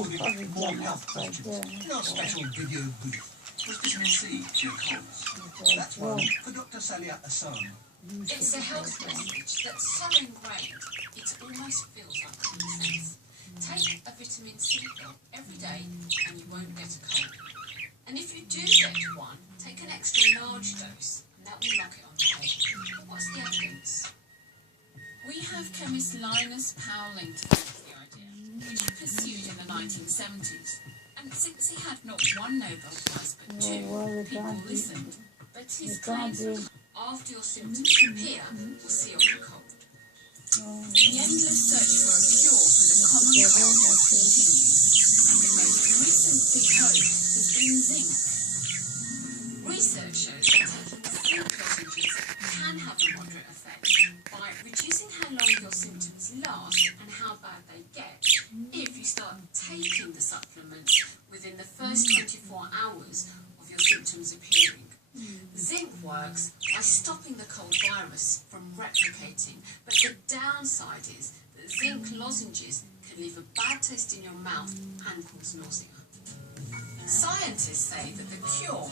recorded more health questions in our special video booth. Was vitamin C cure colds? That's one for Dr. Salia Assam. It's a health message that's so ingrained it almost feels like common sense. Take a vitamin C pill every day and you won't get a cold. And if you do get one, take an extra large dose and that will knock it on the head. But what's the evidence? We have chemist Linus Pauling to thank for the idea, which he pursued in the 1970s. And since he had not one Nobel Prize but two, people listened. But his claims that after your symptoms appear will see off the cold. The endless search for a cure for the common cold continues, and the most recent big hope has been zinc. Research shows that taking zinc lozenges can have a moderate effect by reducing how long your symptoms last and how bad they get if you start taking the supplements within the first 24 hours of your symptoms appearing. Zinc works by stopping the cold virus from replicating, but the downside is that zinc lozenges can leave a bad taste in your mouth and cause nausea. Scientists say that the cure